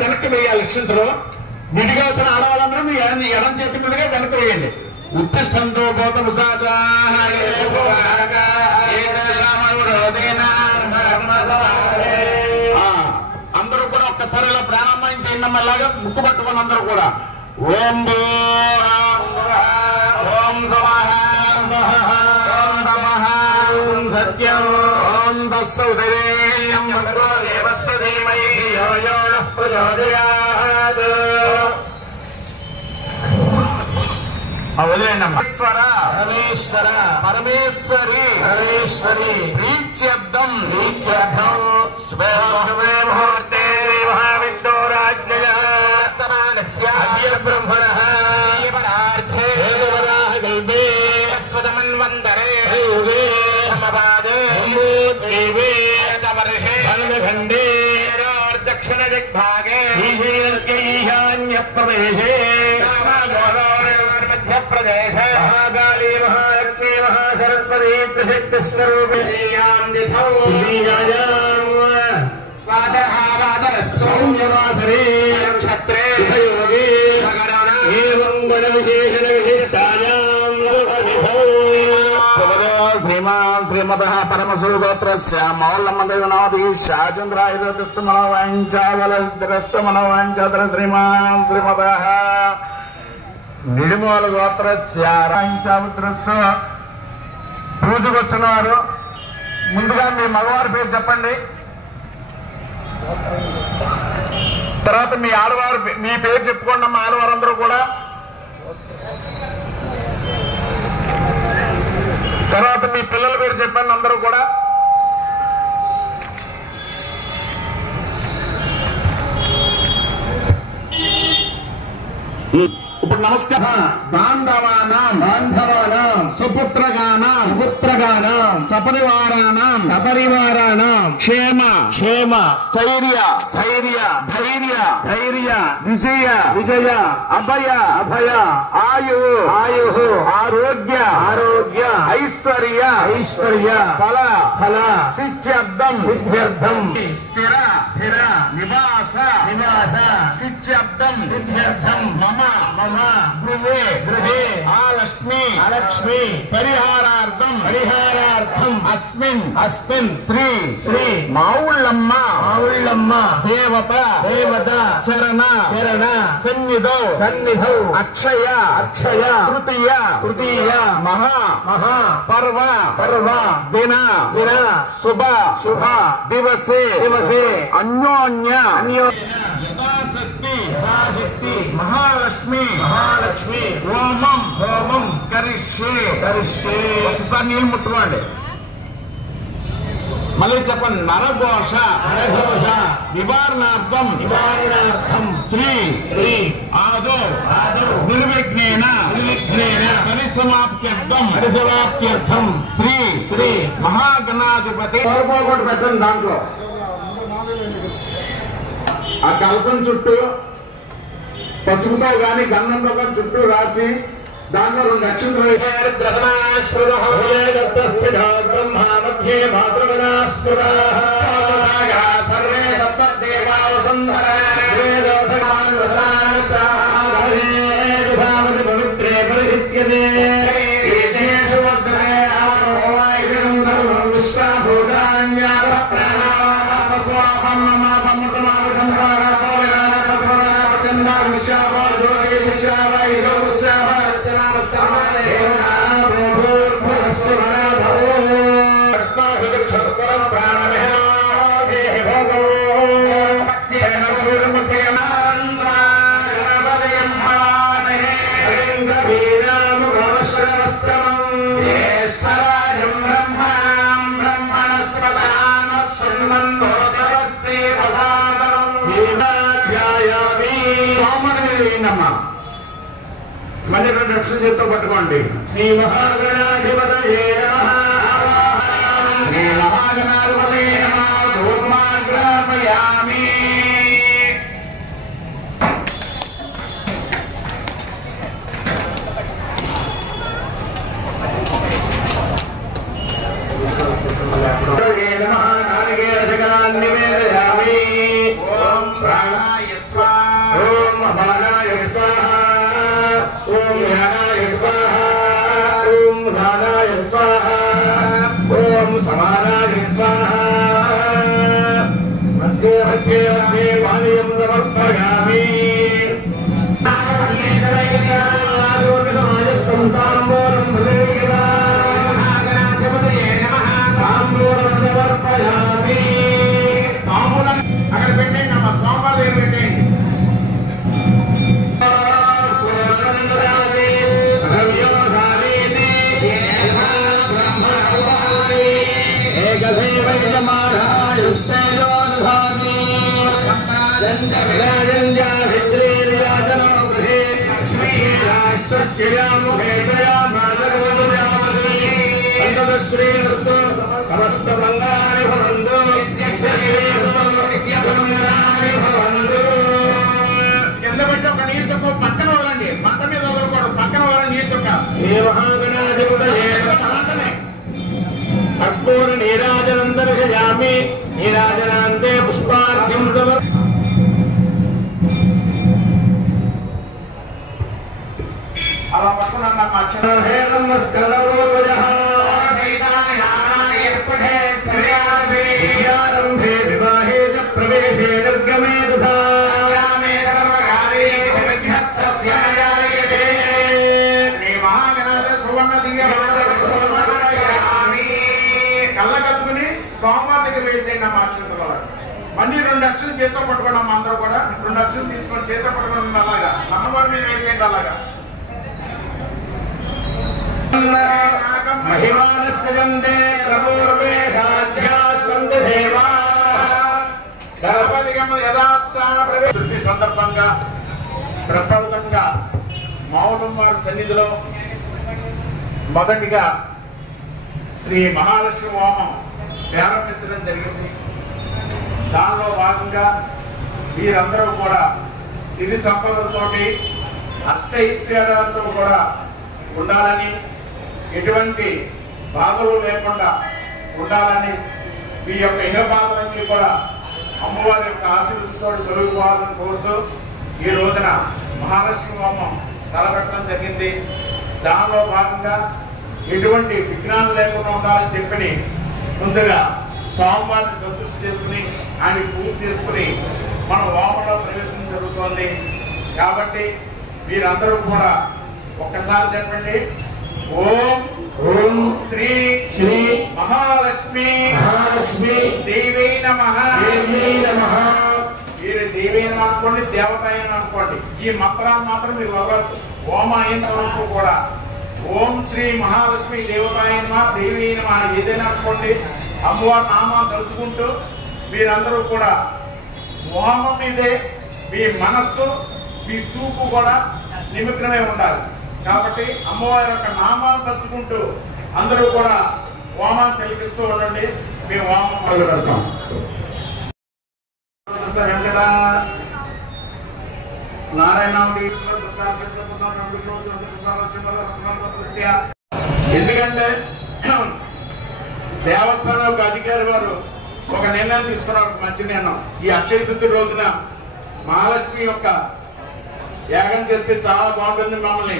వెనక్కి వేయాలి. లక్ష్యంతో విడిగా వచ్చిన ఆడవాళ్ళందరూ మీ ఎడం చేతి మీదుగా వెనక్కి వేయండి. ఉత్తిష్టంతో గౌతమ అందరూ కూడా ఒక్కసారి ఇలా ప్రారంభం చేయండి. అలాగా ముక్కు పట్టుకుని అందరూ కూడా ఓం ఓం ఓం సత్యం ఓం తస్సౌదరేయం భర్గో దేవస్య ధీమహి యో యో నః ప్రచోదయాత్. వదిలేండమ్మేశ్వర పరమేశ్వర పరమేశ్వరి పరమేశ్వరి ప్రీత్యర్థం ప్రీత్యర్థం శుభే ముహూర్తే మహావిష్ణో రాజ్ఞయా బ్రహ్మణః పరార్థే వరాహ గల్భే స్వతమన్వంతరే సమపాదే దేవే తమర్షే ఖండే దక్షిణ దిగ్భాగే ఈశాన్య ప్రదేశే प्रदेश महाकाली महालक्ष्मी महासरस्वती त्रिशक्ति स्वरूपे सौम्यवासरे नक्षत्रे योगे एवं गुण विशेषण विशिष्टायां श्रीमान् श्रीमतः परमसुगोत्रस्य मौलमदेवनादि शाचन्द्रायुधस्तमनोवाञ्चावलस्तमनोवाञ्चातर श्रीमान् श्रीमतः నిడుమోల గోత్రస్యారాయించాముద్రస్తు. పూజకు వచ్చిన వారు ముందుగా మీ మగవారి పేరు చెప్పండి. తర్వాత మీ ఆడవారు మీ పేరు చెప్పుకోండి అమ్మ. ఆడవారందరూ కూడా తర్వాత మీ పిల్లల పేరు చెప్పండి అందరూ కూడా. ఇప్పుడు నమస్కారం. బాంధవానాం సుపుత్రగానాం సపరివారాణం క్షేమ స్థైర్య ధైర్య విజయ అభయ ఆయు ఆరోగ్య ఐశ్వర్య ఫల సిద్ధ్యర్థం స్థిర నివాస సిద్ధ్యర్థం మమ గృహే ఆలక్ష్మి పరిహారార్థం అస్మిన్ శ్రీ మావుళ్ళమ్మ దేవత చరణ సన్నిధౌ అక్షయ తృతీయ మహా పర్వ దిన శుభ దివసే అన్యోన్య యథాశక్తి మహాలక్ష్మి హోమం కరిష్యే. ఒకసారి నీళ్ళు ముట్టుకోండి. మళ్ళీ చెప్పండి. నరఘోష నివారణార్థం శ్రీ ఆదో నిర్విఘ్నేన పరిసమాప్త్యర్థం శ్రీ మహాగణాధిపతి. పెట్టండి. దాంట్లో ఆ కలసం చుట్టూ పసుపుతో గాని గంధంతో కానీ చుట్టూ రాసి దాంట్లో 2 నక్షత్రాలు బ్రహ్మ మధ్యే సర్వే పవిత్రే పరిహిత్యతే ప్రాణమే రెండు అక్షరం చేత్తో పట్టుకోండి. శ్రీ మహాగణాధిపతయే నమః. శ్రీ మహాగణాధిపతయే నమః. ధూర్మాగ్రాపయామి. నివేదయామి. ఓం ప్రాణాయ స్వాహ. ఓం అపానాయ స్వాహ. ఓం జ్ఞానాయ స్వాహ. ఓం జ్ఞానాయ స్వాహ. ఓం సమానాయ స్వాహ. మధ్యే మధ్యే మధ్యే పానీయం సమర్పయామి. అక్కడ పెట్టండి అమ్మ, సోమవారం దగ్గర పెట్టండి. శ్రీరస్తు సమస్త మంగళాని భవంతు. కింద పెట్టి ఒక నీరు చుక్క పక్కన వదలండి. మంట మీద వదలకూడదు, పక్కన వదలండి నీరు చుక్క. ఏ మహాగణాధిపతయే కర్పూర నీరాజనం దర్శయామి. నీరాజనాంతే పుష్పార్ఘ్యం అలా పట్టుకున్నా వివాహే ప్రవేశే నిర్గమే కళ్ళ కట్టుకుని సోమవారం దగ్గర వేసేయండి అమ్మ అక్షంతలు. మళ్ళీ రెండు అక్షరం చేతితో పట్టుకున్నాం. అందరూ కూడా రెండు అక్షరం తీసుకొని చేతితో పట్టుకున్నాం. అలాగా అమ్మవారి మీద వేసేయండి. అలాగా సందర్భంగా ప్రప్రదంగా మౌనమ్మారు సన్నిధిలో మొదటిగా శ్రీ మహాలక్ష్మి హోమం ప్రారంభించడం జరిగింది. దానిలో భాగంగా వీరందరూ కూడా సిరి సంపదలతోటి అష్టైశ్వర్యాలతో కూడా ఉండాలని, ఎటువంటి బాధలు లేకుండా ఉండాలని, మీ యొక్క ఇహ బాధలన్నీ కూడా అమ్మవారి యొక్క ఆశీర్వాదంతో తొలగిపోవాలని కోరుతూ ఈ రోజున మహాలక్ష్మి హోమం తలపెట్టడం జరిగింది. దానిలో భాగంగా ఎటువంటి విఘ్నాలు లేకుండా ఉండాలని చెప్పి ముందుగా సోమవారిని సంతృష్టి చేసుకుని ఆయన పూజ చేసుకుని మన హోమంలో ప్రవేశం జరుగుతోంది. కాబట్టి మీరందరూ కూడా ఒక్కసారి చెప్పండి. ఓం ఓం శ్రీ శ్రీ మహాలక్ష్మి మహాలక్ష్మి దేవీ నమః. దేవీ నమః. మీరు దేవీ నమః అనుకోండి, దేవతాయని అనుకోండి. ఈ మంత్రాన్ని మాత్రం మీరు వదలరు. ఓం అయిన వరకు కూడా ఓం శ్రీ మహాలక్ష్మి దేవతాయ నమః, దేవీ నమః ఏదైనా అనుకోండి. అమ్మవారి నామాన్ని తలుచుకుంటూ మీరందరూ కూడా హోమం మీదే మీ మనస్సు, మీ చూపు కూడా నిమగ్నమై ఉండాలి. కాబట్టి అమ్మవారి యొక్క నామాన్ని తలుచుకుంటూ అందరూ కూడా హోమాన్ని తిలకిస్తూ ఉండండి. మేము హోమం మొదలు పెడతాం. ఎందుకంటే దేవస్థానం ఒక అధికారి వారు ఒక నిర్ణయం తీసుకున్నారు, మంచి నిర్ణయం. ఈ అక్షయ తృతీయ రోజున మహాలక్ష్మి యొక్క యాగం చేస్తే చాలా బాగుంటుంది. మమ్మల్ని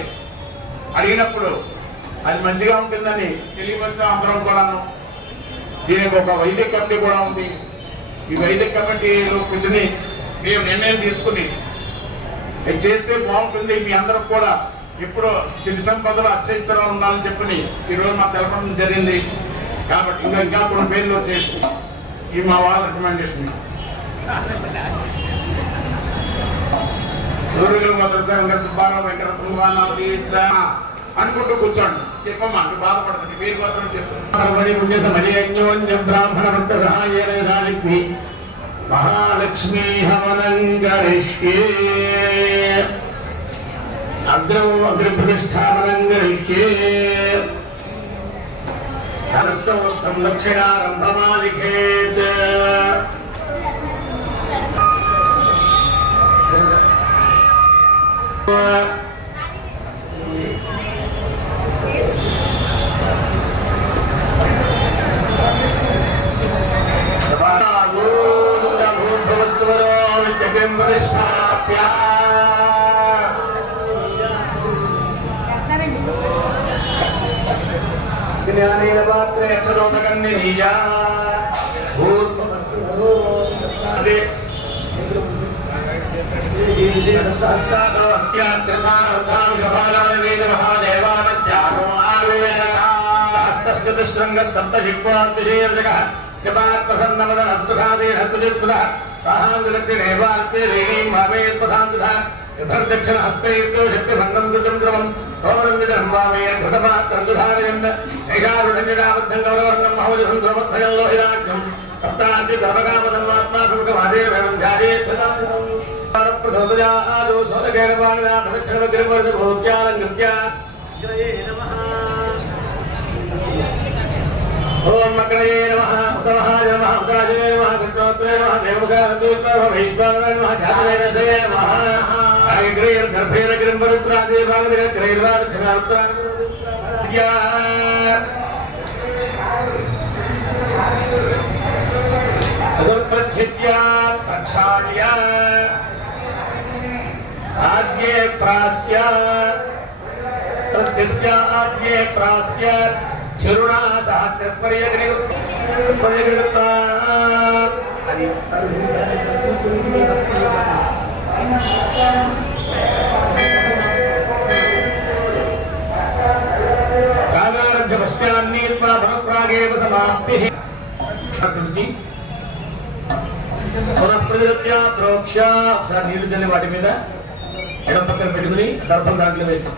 అడిగినప్పుడు అది మంచిగా ఉంటుందని తెలియపరిచిన అందరం కూడాను. దీనికి ఒక వైదిక కమిటీ కూడా ఉంది. ఈ వైదిక కమిటీలో కూర్చుని మేము నిర్ణయం తీసుకుని చేస్తే బాగుంటుంది, మీ అందరికి కూడా ఇప్పుడు సిరి సంపదలు అత్యవసరాలు ఉండాలని చెప్పని ఈరోజు మాకు తెలపడం జరిగింది. కాబట్టి ఇంకా కొన్ని పేర్లు వచ్చాయి. ఈ మా వాళ్ళ రికమెండేషన్ సూర్యులు అనుకుంటూ కూర్చోండి. చెప్పమ్మా, నువ్వు బాధపడుతుంది. పేరు మాత్రం చెప్పు. బ్రాహ్మణ భక్త సహాయానికి మహాలక్ష్మీ హవనం గరిష్యే. अग्रप्रतिष्ठापनङ्गलिके समस्तं दक्षिणारम्भमालिखेत् ज्ञानेन पात्रे अक्षरोदकन्निरीया दक्षिण हस्ते शक्तिभंगम दुर्गम द्रवम होमरंजन भावे घृतमात्रंधारयन् ऐशारुढञ्जनाबद्धं गौरवर्णं महोजसं द्रवत्भयं लोहिराज्यं सप्तादि धर्मकामदमात्मा प्रमुखमादेवं ध्यायेत् प्रथमतया आदौ सोदकेन पाणिना प्रदक्षिणवग्रमर्दभूत्यालङ्कृत्य ओम मकरये नमः उतमहाय नमः उदाये नमः कृष्णोत्रे नमः देवकानन्दोत्रे नमः भैष्वानाय नमः ध्यातवेनसे नमः आयग्रेयर गर्भेर गिरिम्बरुत्रादे भागदेर ग्रेयर्वार जनारुत्रान अदुत्पच्छित्या प्रक्षाल्य आद्ये प्रास्य प्रत्यस्य आद्ये प्रास्य चरुणा सहस्रपर्यगृता रागारभ्य पश्चान्नीत्वा भवप्रागेव समाप्तिः पुनः प्रजप्य प्रोक्ष ఒకసారి నీళ్లు చల్లి వాటి మీద ఎడమ పక్కన పెట్టుకుని సర్పం దాంట్లో వేసి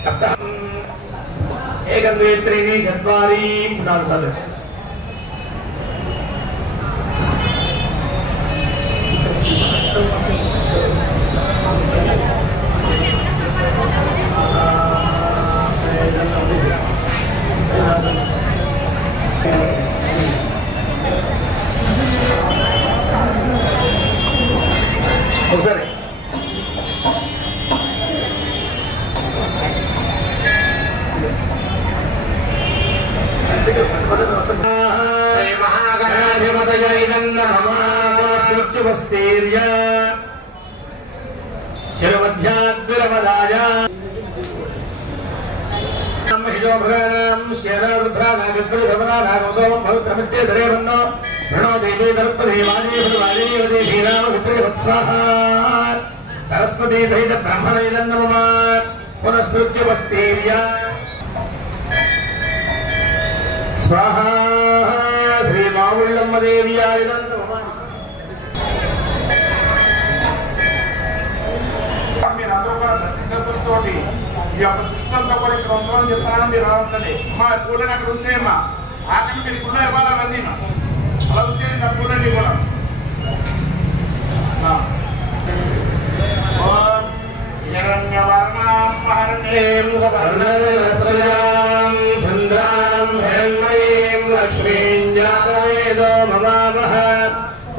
सप्ताह एकं द्वे त्रीणि चत्वारि नालु सार्లు ఒకసారి శ్రీమహాగణాధిపతయైనన్నమస్మృత్యువస్తేర్య చిరమధ్యాద్విరమదాయ హిజోభ్రాణం శ్యేనారుభ్రాణం విప్రజభరాణం పవిత్రమిత్తే ధరేవన్నో ప్రణో దేవీ దర్పదేవాదేవదేవీనామ విప్రజవత్సాహ సరస్వతీ సహిత బ్రహ్మణైనన్నమ పునఃసృత్యువస్తేర్య स्वाहा श्री मावुल्लम्म देव्याय नमः మీరందరూ కూడా సత్యశ్రద్ధలతో ఈ యొక్క దృష్టంతో కూడా ఇక్కడ ఉంచమని చెప్తానని మీరు రావచ్చండి అమ్మా పూలని అక్కడ ఉంచేయమ్మా ఆకలి మీరు కూడా ఇవ్వాలవన్నీ అలా ఉంచేయండి ఆ పూలని కూడా ఓం హిరణ్యవర్ణాం మహర్ణీం వర్ణరస్రయాం చంద్రాం హిరణ్మయీం లక్ష్మీం జాతవేదో మమామహ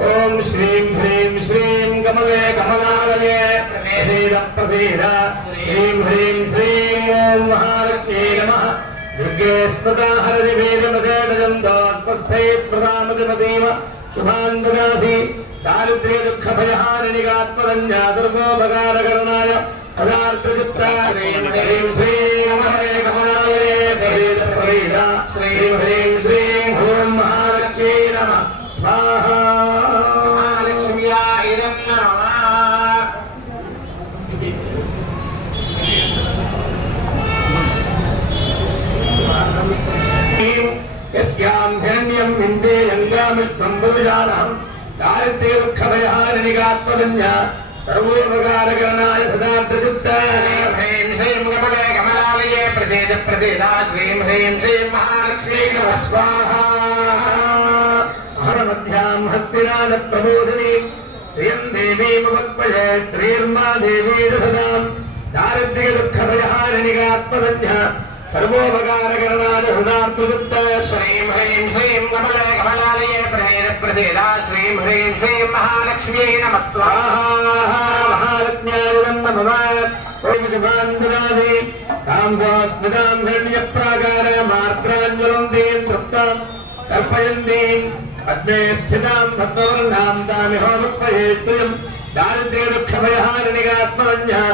ఓం శ్రీం హ్రీం శ్రీం కమలే కమలాలయే ప్రసీద ప్రసీద హ్రీం హ్రీం శ్రీం ఓం మహాలక్ష్మీ నమః దుర్గే స్మృతా హరి వీరమసేటజం దాస్పస్థై ప్రదామతిమతీవ శుభాంగునాసి దారిద్ర్య దుఃఖ భయహారిణిగాత్మదంజా దుర్గోపకారకరణాయ పదార్థచిత్తా హ్రీం హ్రీం శ్రీం కమలే కమలాలయే ప్రసీద ప్రసీద శ్రీం హ్రీం శ్రీం ఓం మహాలక్ష్మీ నమః స్వాహా మహాలక్ష్మ్యాయ నమః यस्यां हिरण्यं विन्दे यङ्गामित्वं बुविजानहं दारिद्र्य दुःखभयहारिणिगात्मजन्या सर्वोपकारकरणाय सदार्द्रचित्ताय ह्रीं श्रीं कमले कमलालये प्रसीद प्रसीदा श्रीं ह्रीं श्रीं महालक्ष्मी नमः स्वाहा हरमध्यां हस्तिनाद प्रबोधिनी श्रियं देवीमुपक्वये श्रीर्मा देवी सदां दारिद्र्य दुःखभयहारिणिकात्मदन्या सर्वोपकारकरणाय सदार्द्रचित्ताय श्रीं ह्रीं श्रीं कमले कमलालये प्रसीद प्रसीदा श्रीं ह्रीं श्रीं महालक्ष्मी नमः स्वाहा महालक्ष्म्याय नमः ओम जुगान्धराधि कामसोस्मितां हिरण्यप्राकारमार्त्राञ्जलन्तीं तृप्तां कल्पयन्तीं पद्मे स्थितां पद्मवर्णां तामिहोमुपयेत्तुयं दारिद्र्यदुःखभयहारिणिकात्मवन्यः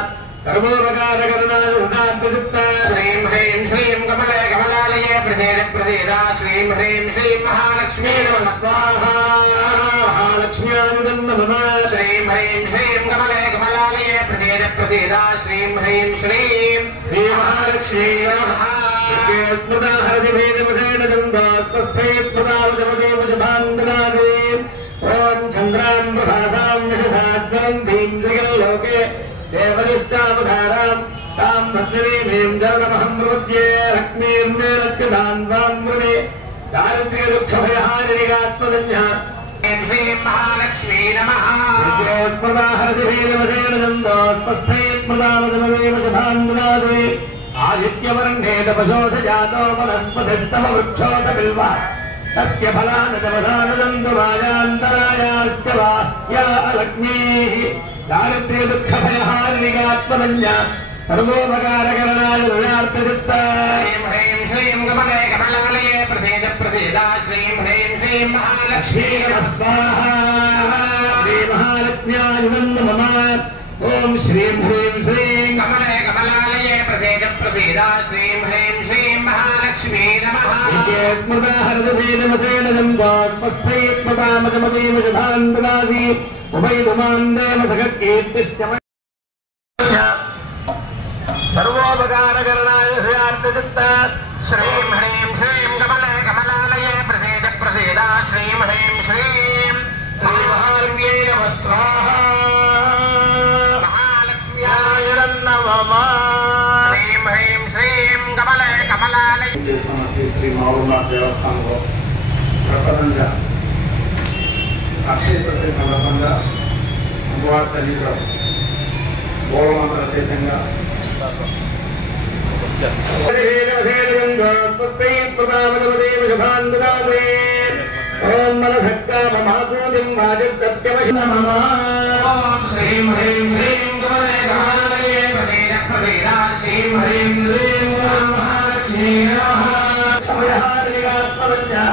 सर्वोपकारकरणाय सदार्द्रचित्ताय श्रीं ह्रीं श्रीं कमले कमलालये प्रसीद प्रसीदा श्रीं ह्रीं श्रीं महालक्ष्मी नमः स्वाहा महालक्ष्म्याय नमः श्रीं ह्रीं श्रीं कमले कमलालये प्रसीद प्रसीदा श्रीं ह्रीं श्रीं श्री महालक्ष्मी नमः स्मृता हरतिभेदवसेनदन्दात्मस्थैत्मदावजमदेवजभान्दनादे ॐ चन्द्रां प्रभासां यशसाद्वरन्तीं जगल्लोके देवनिष्ठावधारां तां भद्रीं जलमहं प्रपद्ये लक्ष्मीर्मे लक्ष्यधान्वां मृणे दारिद्र्यदुःखभयहारिणिकात्मदन्यः श्रीं महालक्ष्मी नमः स्मृता हरतिभेदवसेनदन्दात्मस्थैत्मदावजमदेवजभान्दनादे आदित्यवर्णे तपशोषजातो वनस्पतिस्तव वृक्षोऽतबिल्वः तस्य फलानतमसानदन्तुराजान्तरायाश्च वा या लक्ष्मीः दारिद्र्यदुःखभयहारिणिकात्मदन्यः सर्वोपकारकरणाय सदार्द्रचित्ताय ह्रीं श्रीं कमले कमलालये प्रसीद प्रसीदा श्रीं ह्रीं श्रीं महालक्ष्मी नमः स्वाहा श्री महालक्ष्म्याय नमः ओम श्रीं ह्रीं श्रीं कमले कमलालये प्रसीद प्रसीदा श्रीं ह्रीं श्रीं महालक्ष्मी नमः स्मृता हरतिभेदवसेनदन्दात्मस्थैत्मदामजमदेवजभान्दनादि उभयधुमान्देवधगकीर्तिश्च सर्वोपकारकरणाय सदार्द्रचित्ताय श्रीं ह्रीं श्रीं कमले कमलालये प्रसीद प्रसीदा श्रीं ह्रीं श्रीं महालक्ष्म्यै नमः स्वाहा महालक्ष्म्याय नमः श्रीं ह्रीं श्रीं कमले कमलालये శ్రీ మావునాథ్ దేవస్థానంలో ప్రపంచ అక్షయ తృతీయ సందర్భంగా అమ్మవారి సన్నిధిలో మూలమంత్ర సహితంగా ఓం మలధక్కామమాకూతిం వాజసత్యవశ నమః ఓం శ్రీం హ్రీం హ్రీం కమలే కమలాలయే ప్రసీద ప్రసీదా శ్రీం హ్రీం హ్రీం మహాలక్ష్మీ నమః సమయహారిణికాత్మదన్యः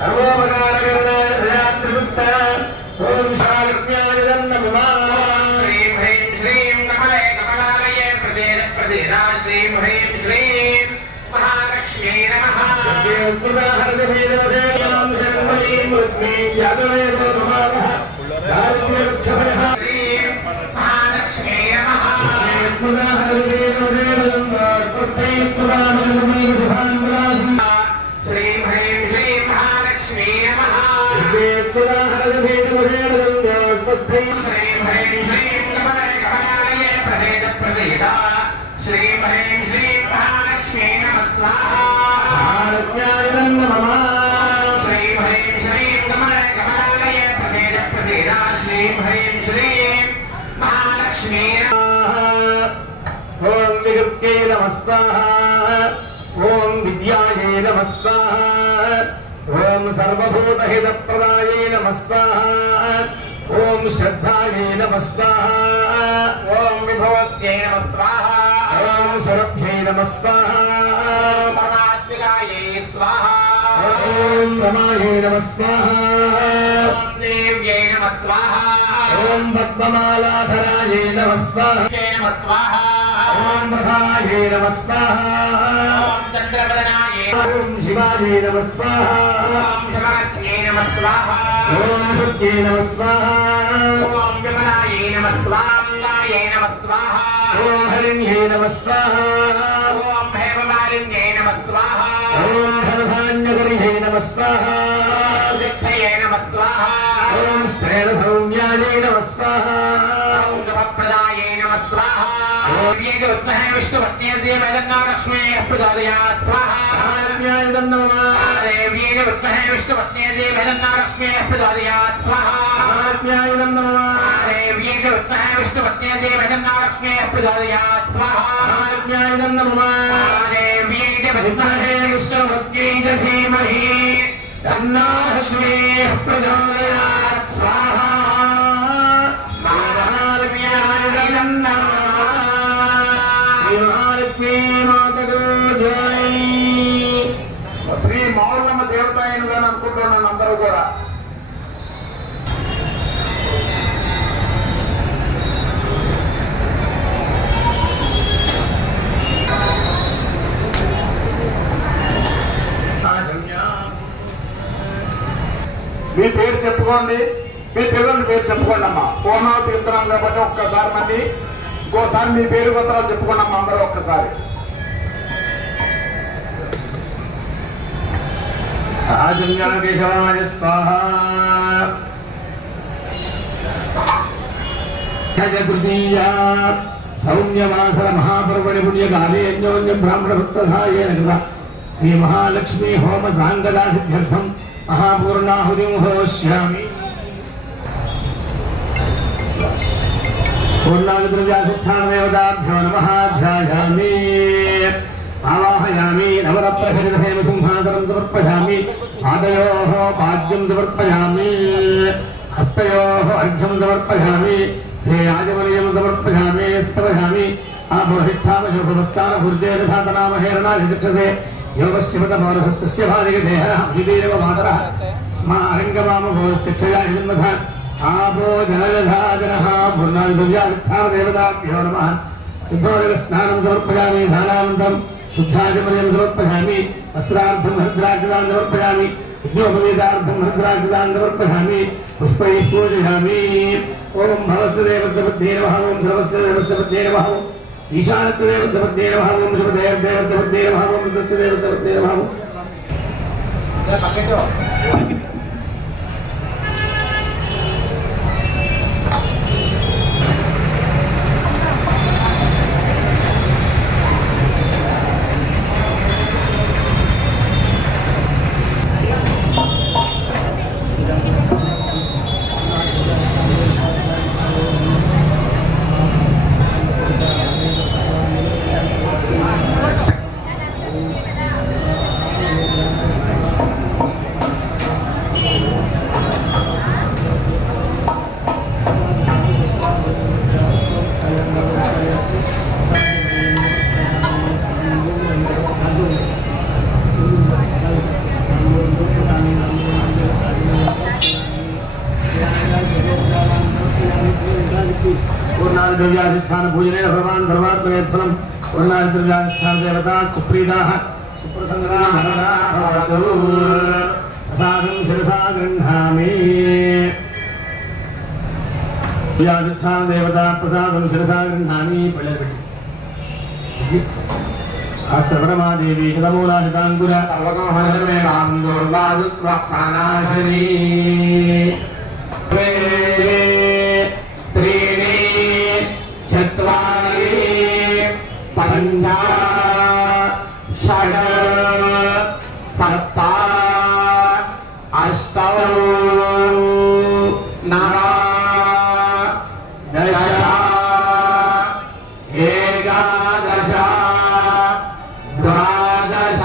సర్వోపకారకరణాయ సదార్ద్రచిత్తాయ ఓం శాలక్ష్మ్యాయ నమః శ్రీం హ్రీం శ్రీం కమలే కమలాలయే ప్రసీద ప్రసీదా శ్రీం హ్రీం శ్రీం మహాలక్ష్మీ నమః ओम विगुप्त्यै नमः स्वाहा ओम विद्यायै नमः स्वाहा ओम सर्वभूतहितप्रदायै नमः स्वाहा ओम श्रद्धायै नमः स्वाहा ओम विभवत्यै नमः स्वाहा ओम सुरभ्यै नमः स्वाहा परमात्मिकायै स्वाहा ओम रमायै नमः स्वाहा ओम देव्यै नमः स्वाहा ओम पद्ममालाधरायै नमः स्वाहा ओम प्रभायै नमः स्वाहा ओम चन्द्रवदनायै ओम शिवायै नमः स्वाहा ओम शमरत्यै नमः स्वाहा ओम शुद्ध्यै नमः स्वाहा ओम विमलायै नमः स्वाहा गायै नमः स्वाहा ओम हरिण्यै नमः स्वाहा ओम हेममालिन्यै नमः स्वाहा ओम धनधान्यगर्यै नमः स्वाहा ओम नमः स्वाहा ओम स्त्रेणसौम्यायै नमः स्वाहा विष्णुपत्नी देवैदन्नालक्ष्मी प्रचोदयात् स्वाहा महालक्ष्म्याय नमः देव्यै विद्महे विष्णुपत्नी देवैदन्नालक्ष्मी प्रचोदयात् स्वाहा महालक्ष्म्याय नमः देव्यै विद्महे विष्णुपत्नी देवैदन्नालक्ष्मी प्रचोदयात् स्वाहा महालक्ष्म्याय नमः देव्यै विद्महे विष्णुपत्नी धीमहि तन्नो लक्ष्मी प्रचोदयात् स्वाहा శ్రీ మౌళ్ళమ్మ దేవతాయనుగా అనుకుంటున్నాను అందరూ కూడా. మీ పేరు చెప్పుకోండి, మీ పిల్లల పేరు చెప్పుకోండి అమ్మా. పూర్ణావతి ఇస్తున్నాం కాబట్టి ఒక్కసారి మళ్ళీ ఇంకోసారి మీ పేరు పత్రాలు చెప్పుకోండి అమ్మా అందరూ ఒక్కసారి. రాజంగేశవాయ స్వాహా తృతీయ సౌమ్యవాసర మహాపర్వణి పుణ్యకాలే అన్యోన్య బ్రాహ్మణ భక్తధాయేన కృత శ్రీ మహాలక్ష్మీ హోమ సాంగదా సిద్ధ్యర్థం మహాపూర్ణాహుతిం హోష్యామి. పూర్ణాదిద్రవ్యాధిష్టానదేవతాభ్యో నమః ధ్యాయామి ఆవాహయామి. నవరత్నఖచితహేమ సింహాసనం సమర్పయామి. పాదయోః పాద్యం సమర్పయామి. హస్తయోః అర్ఘ్యం సమర్పయామి. హే ఆజమనీయం సమర్పయామి. స్థాపయామి. ఆభోహిష్టామశోభమస్కారభుర్జేధాతనామహేరణాధిక్షసే యోగశివతమౌరహస్తస్య భాదిగదేహః విదేవ మాతరః స్మారంగమామభోశిక్షయా జన్మథ ఆపో జనజధాజనః పూర్ణాదిద్రవ్యాధిష్టానదేవతాభ్యో నమః. యుద్ధోదకస్నానం సమర్పయామి. దానానందం శుద్ధాచమనీయం సమర్పయామి. వస్త్రార్థం హరిద్రాక్షదాన్ సమర్పయామి. యజ్ఞోపవీతార్థం హరిద్రాక్షదాన్ సమర్పయామి. పుష్పైః పూజయామి. ఓం భవస్య దేవస్య పత్నే నమః. ఓం ధ్రువస్య దేవస్య పత్నే నమః. ఓం ఈశానస్య దేవస్య పత్నే నమః. ఓం శుభదేవస్య పత్నే నమః. ఓం రుద్రస్య దేవస్య పత్నే నమః. పూర్ణాదిద్రవ్యాధిష్టాన పూజనే భగవాన్ ధర్మాత్మనేత్ఫలం. పూర్ణాదిద్రవ్యాధిష్టాన దేవతా సుప్రీతాః సుప్రసంగరాః భవతు. ప్రసాదం శిరసా గృహ్ణామి. వ్యాధిష్టాన దేవతా ప్రసాదం శిరసా గృహ్ణామి. శాస్త్రపరమాదేవి కదమూలాహితాంకుర అవగమహమే మాం దుర్వాదుత్వ ప్రాణాశనీ. చత్వారి పంచ షడ్ సప్త అష్టౌ నవ దశ ఏకాదశ ద్వాదశ.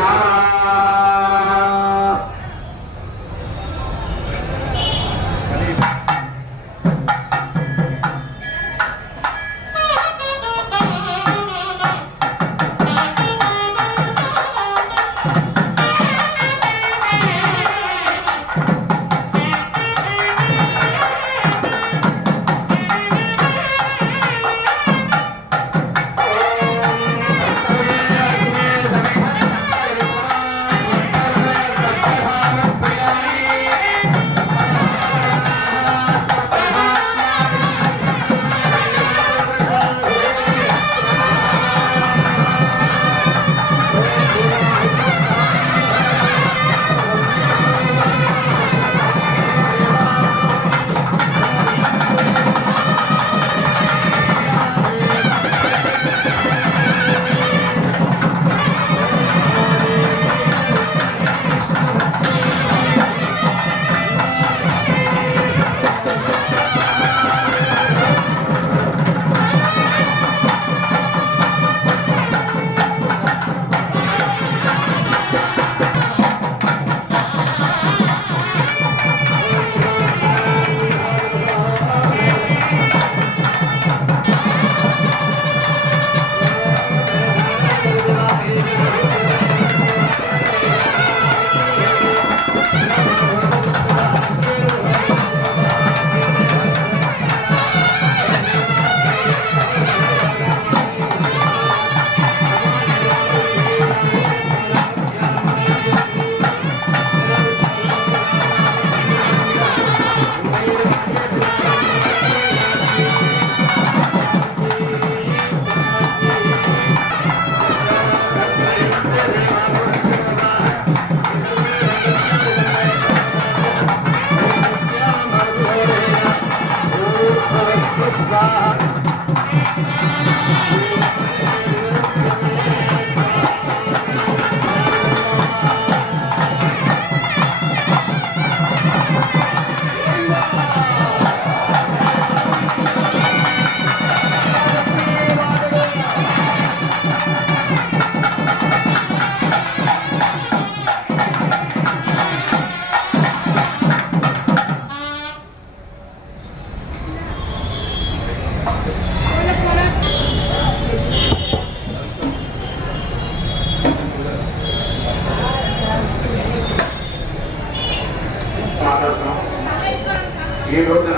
ఈ రోజున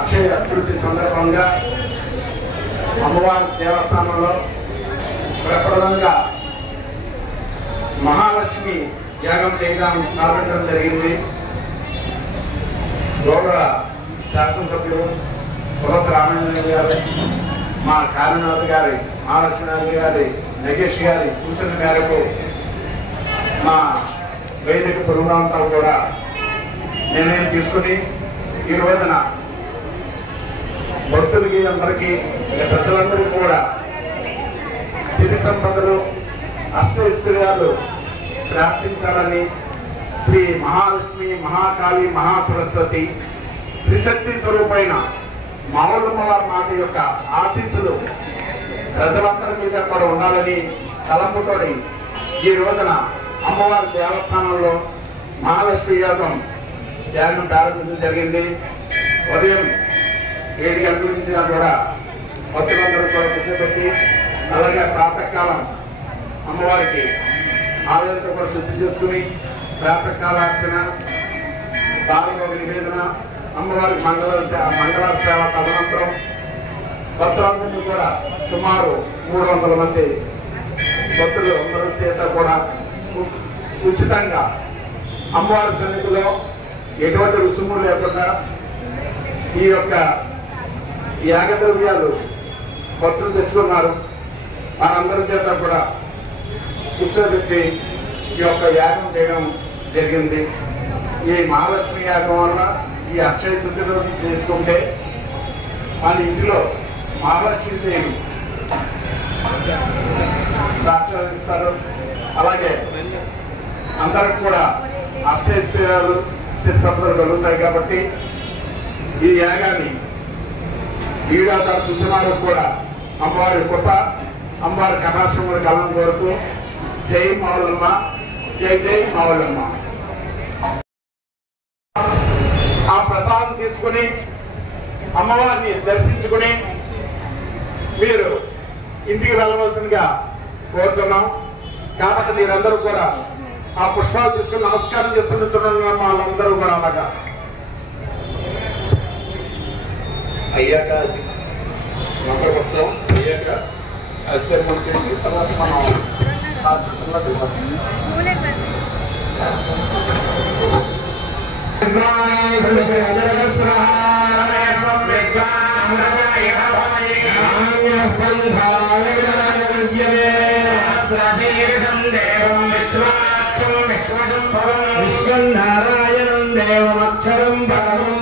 అక్షయ తృతీయ సందర్భంగా అమ్మవారి దేవస్థానంలో ప్రప్రదంగా మహాలక్ష్మి యాగం చేయడం ప్రారంభించడం జరిగింది. గౌరవ శాసనసభ్యులు పులత రామేంద్ర గారు, మా కాళీనాథ్ గారి, మహాలక్ష్మీనాథ్ గారి, నగేష్ గారి సూచన మేరకు మా వేదిక పురుగంతా కూడా నిర్ణయం తీసుకుని ఈ రోజున భక్తులకి అందరికీ ప్రజలందరూ కూడా సిరి సంపదలు అష్టైశ్వర్యాలు ప్రార్థించాలని శ్రీ మహాలక్ష్మి, మహాకాళి, మహాసరస్వతి త్రిశక్తి స్వరూపైన మావళ్ళమ్మ మాత యొక్క ఆశీస్సులు ప్రజలందరి మీద కూడా ఉండాలని తలంపుతోని ఈ రోజున అమ్మవారి దేవస్థానంలో మహాలక్ష్మి యాగం ప్రారంభించడం జరిగింది. ఉదయం 7 గంటల నుంచి కూడా భక్తులందరూ కూడా కూర్చోబెట్టి అలాగే ప్రాతకాలం అమ్మవారికి ఆలయంతో కూడా శుద్ధి చేసుకుని ప్రాతకాలార్చన, దానిలో నివేదన, అమ్మవారికి మంగళ సేవ తదనంతరం భక్తులందరినీ కూడా సుమారు 300 మంది భక్తులు అందరూ చేత కూడా ఉచితంగా అమ్మవారి సన్నిధిలో ఎటువంటి రుసుము లేకుండా ఈ యొక్క యాగద్రవ్యాలు భక్తులు తెచ్చుకున్నారు. వారందరి చేత కూడా కూర్చోబెట్టి ఈ యొక్క యాగం చేయడం జరిగింది. ఈ మహాలక్ష్మి యాగం వల్ల ఈ అక్షయ తృతీయ రోజు చేసుకుంటే మన ఇంటిలో మహాలక్ష్మీదేవి సాక్షాత్కరిస్తారు. అలాగే అందరికి కూడా అష్టైశ్వర్యాలు సిరి సంపదలు కలుగుతాయి. కాబట్టి ఈ యాగాన్ని వీడియోగా చూసిన వారికి కూడా అమ్మవారి కృప, అమ్మవారి కటాక్షములు కలను కోరుతూ జై మావళ్ళమ్మ, జై జై మావళ్ళమ్మ. ఆ ప్రసాదం తీసుకుని అమ్మవారిని దర్శించుకుని మీరు ఇంటికి వెళ్ళవలసిందిగా కోరుతున్నాం. కాబట్టి మీరందరూ కూడా ఆ పుష్పాలు తీసుకుని నమస్కారం చేస్తున్న వాళ్ళందరూ కూడా అలాగా అయ్యాక మంత్రపుత్సం అయ్యాక అశ్చర్యం చేసి తర్వాత మనం విశ్వనారాయణం దేవమక్షరం పరమం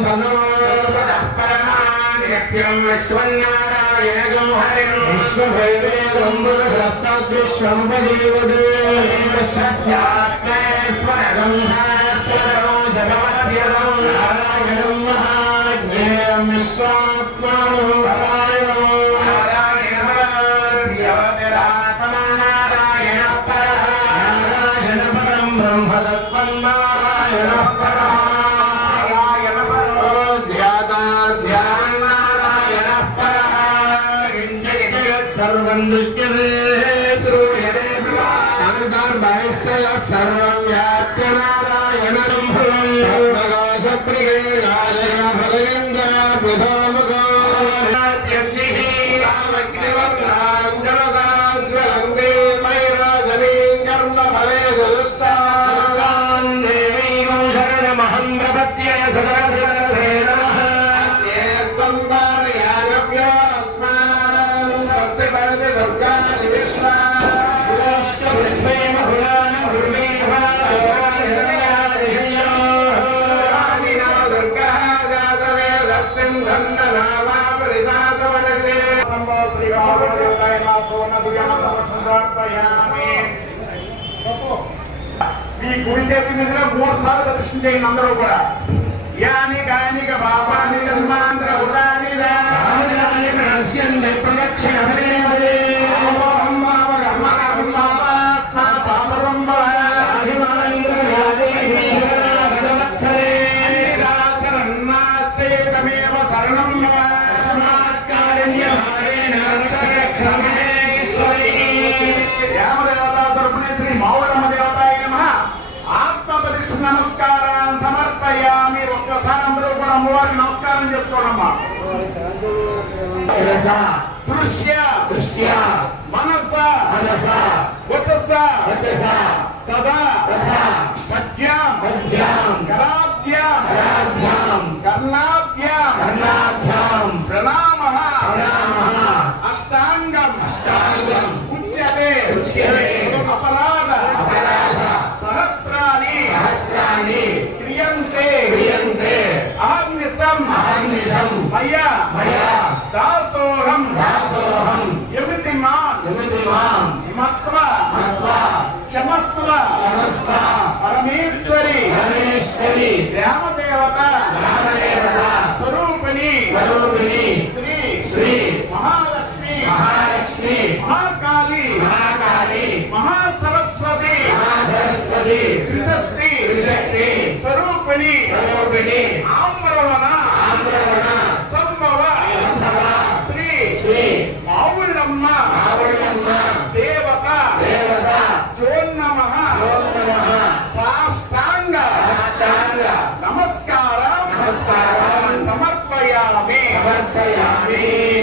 పరమానిత్యం విశ్వనారాయణం హరిం విశ్వభైవేదం బృహస్తాద్విశ్వంపదేవదే సత్యాత్మేశ్వరం భాస్వరం జగమద్యదం నారాయణం మహాజ్ఞేయం విశ్వాత్మానం నారాయణం నారాయణ పరః నారాయణ పరో ధ్యానారాయణ పరః జగత్ సర్వం దృశ్యతే శ్రూయతే అంతర్బహిశ్చ సర్వం వ్యాప్య నారాయణం ఫలం భగవశప్రియేయాయ హృదయం జాపృథోముఖో నాట్యగ్నిః రామగ్నివర్ణాంజలసాజ్వలందే మైరాజనీం కర్మఫలే గురుస్తా మీ గుడి చేతి మీద 3 సార్లు దర్శనం చేయండి అందరూ కూడా. యాని గానిక బాబాని జన్మాంతర ఉదాని ప్రదక్షిణ శ్రీ మావళ్ళమ్మ దేవతాయ నమః ఆత్మ ప్రదక్షిణ నమస్కారాన్ని సమర్పయామి. ఒక్కసారి అందరూ కూడా అమ్మవారికి చేసుకోనమ్మా. దృశ్య దృష్ట్య మనస మనస వచస వచస తదా తథా పద్యాం పద్యాం కరాభ్యాం కరాభ్యాం కర్ణాభ్యాం కర్ణాభ్యాం ప్రణామః ప్రణామః అష్టాంగం అష్టాంగం ఉచ్యతే ఉచ్యతే అపరాధ అపరాధ సహస్రాణి సహస్రాణి క్రియంతే క్రియంతే అహర్నిశం అహర్నిశం మయా మయా దాసోహం దాసోహం యమితిమాన్ యమితిమాం మత్వా మత్వా క్షమస్వ క్షమస్వ పరమేశ్వరి పరమేశ్వరి రామదేవత రామదేవత స్వరూపిణి స్వరూపిణి శ్రీ శ్రీ మహాలక్ష్మి మహాలక్ష్మి మహాకాళి మహాకాళి మహాసరస్వతి మహాసరస్వతి త్రిశక్తి త్రిశక్తి స్వరూపిణి స్వరూపిణి ఆమ్రవణ ఆంధ్రవణ సంభవ సంభవ శ్రీ శ్రీ మావుళ్ళమ్మ మావుళ్ళమ్మ దేవత దేవత జోన్నమః ఓం నమః సాష్టాంగ సాష్టాంగ నమస్కారం నమస్కారం సమర్పయామి. సమర్పయామి.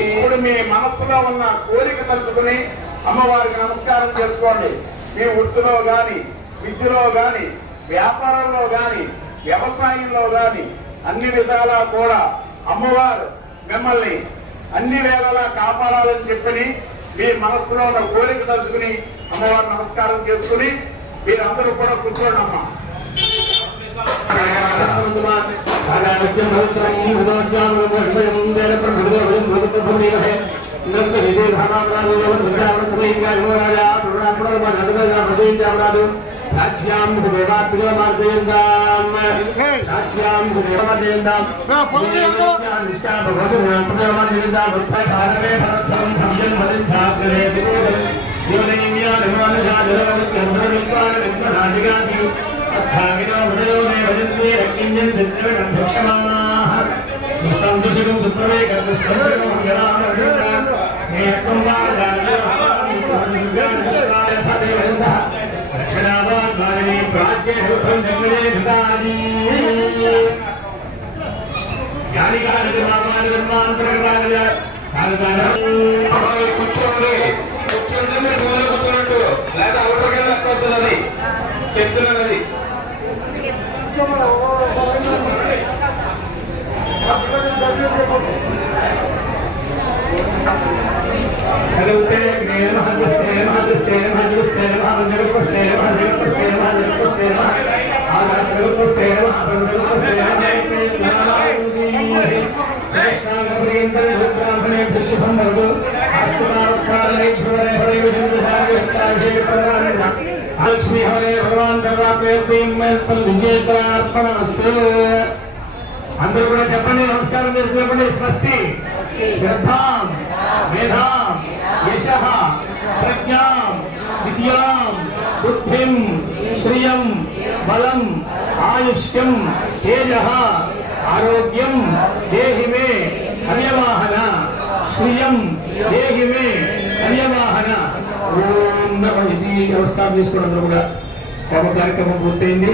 ఇప్పుడు మీ మనస్సులో ఉన్న కోరిక తలుచుకుని అమ్మవారికి నమస్కారం చేసుకోండి. మీ వృత్తిలో గాని, విద్యలో గాని, వ్యాపారంలో గాని, వ్యవసాయంలో గాని అన్ని విధాలా కూడా అమ్మవారు మిమ్మల్ని అన్ని వేళలా కాపాడాలని చెప్పని మీ మనస్సులో ఉన్న కోరిక తలుచుకుని అమ్మవారు నమస్కారం చేసుకుని మీరందరూ కూడా కూర్చోండి అమ్మా. కూర్చోండి కూర్చుంటే మీరు మూల కూర్చున్నట్టు లేదా అవతలకి లెక్కొస్తున్నది చెప్తున్నది. లక్ష్మీ హరే భగవాన్ విజయత్రార్పణమస్తు. అందరూ కూడా చెప్పండి, నమస్కారం చేసుకోండి. స్వస్తి శ్రద్ధాం మేధాం యశః ప్రజ్ఞాం విద్యాం బుద్ధిం శ్రియం బలం ఆయుష్యం తేజః ఆరోగ్యం దేహి మే హవ్యవాహన శ్రియం దేహి మే హవ్యవాహన. ఓం నమః. ఇది నమస్కారం చేసుకోండి. అందరూ కూడా కార్యక్రమం పూర్తయింది.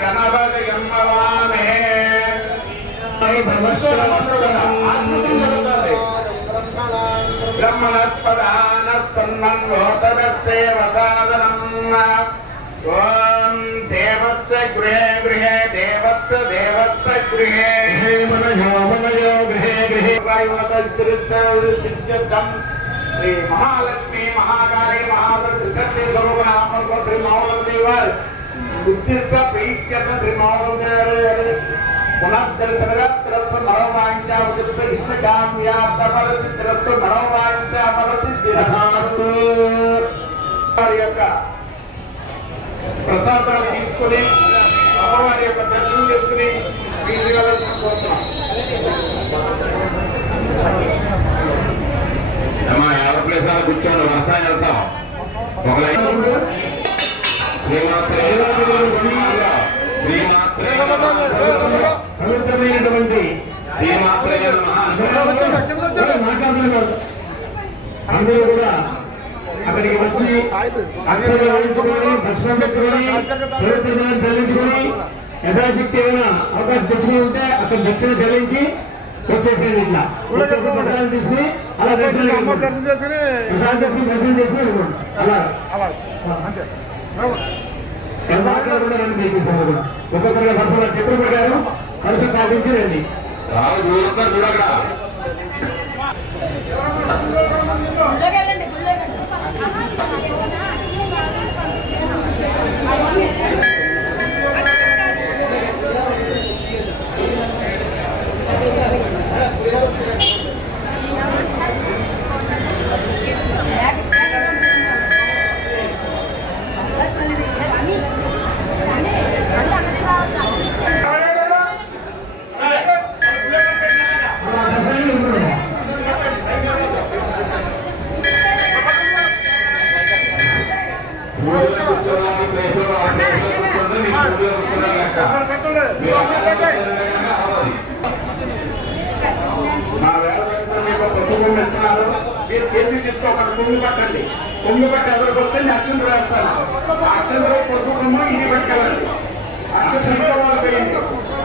గణపతి గమ్మవామే బ్రహ్మణస్పదాన సన్మన్వోతరస్యేవ సాధనం. ఓం దేవస్య గృహే గృహే దేవస్య దేవస్య గృహే మనయో మనయో గృహే గృహే శ్రీ మహాలక్ష్మి మహాకాళి మహాశక్తి స్వరూపనామ శ్రీ మౌళదేవ ఉద్దిశ్య ప్రీత్యర్థ శ్రీ మౌళదేవ పునఃదర్శనరస్తు మనోవాంఛావృత్త ఇష్టకామ్యార్థఫలసిద్ధిరస్తు మనోవాంఛాఫలసిద్ధిరస్తు. వారి యొక్క ప్రసాదాలు తీసుకుని అమ్మవారి యొక్క దర్శనం చేసుకుని వీటి కోరుతున్నాం. అమ్మా ఎవరి ప్లేసాలు కూర్చొని వ్యవసాయం వెళ్తాం. పవిత్రమైనటువంటి అందరూ కూడా అక్కడికి వచ్చి అక్షరాలు వేయించుకొని దర్శనం పెట్టుకొని పునఃప్రదానం చెల్లించుకొని యథాశక్తి ఏమైనా అవకాశం తెచ్చుకుని ఉంటే అక్కడ దక్షిణ చెల్లించి వచ్చేసేది ఇట్లా వచ్చేసి ప్రసాదం తీసుకుని అలా ప్రసాదం దర్శనం చేసుకుని అలా మాట్లాడు కూడా నన్ను తెచ్చేసాను కూడా ఒక్కొక్కరిగా బస్సు చెప్పిన ప్రకారం కలిసి పాటించి రండి మా వేల మీకు పసుపు ఇస్తున్నారు మీరు చేతి తీసుకోకండి కొమ్ము పట్టండి కొమ్ము పట్టి ఎదురుకు వస్తే నేను అక్షంతలు వేస్తాను అక్షంతలు పసుపు ఇంటికి పట్టుకెళ్ళండి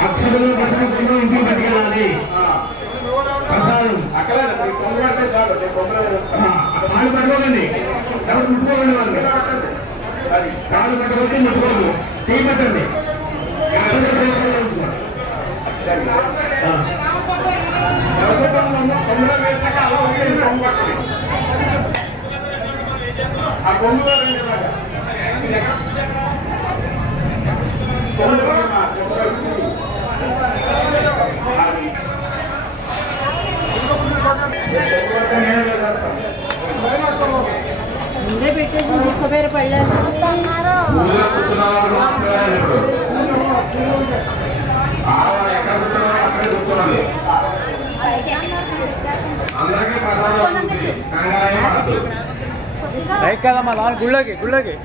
అక్షరాలు పసుపు ఇంటికి పట్టుకెళ్ళాలి ప్రసాదం అక్కడ కొమ్ము పడితే చాలు నేను కొమ్మలో వేస్తాను కాలు పట్టుకోకండి ఎవరు ముట్టుకోకండి వాళ్ళు కాలు పట్టుకోండి ముట్టుకోదు చేయి పట్టండి కొమ్మలో వేసాక అలా వచ్చేది కొమ్ము పట్టండి ఆ కొమ్ములో రెండు ముందే పెట్టేసి ముక్కపేరు పడలేదు ఎక్కడ కూర్చోవాలి అక్కడే కూర్చోవాలి అందరికీ ప్రసాదం ఉంది కంగారే పడద్దు రైట్ కదమ్మా నాలుగు గుళ్ళకి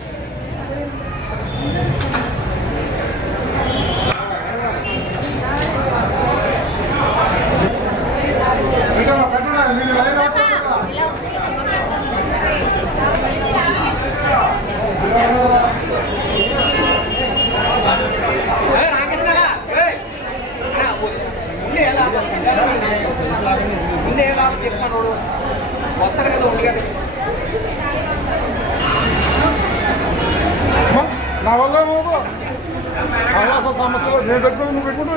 వస్తారు కదా ఉంది కదా నా వల్ల సమస్యలు నేను పెట్టుకుని నువ్వు పెట్టుకుంటూ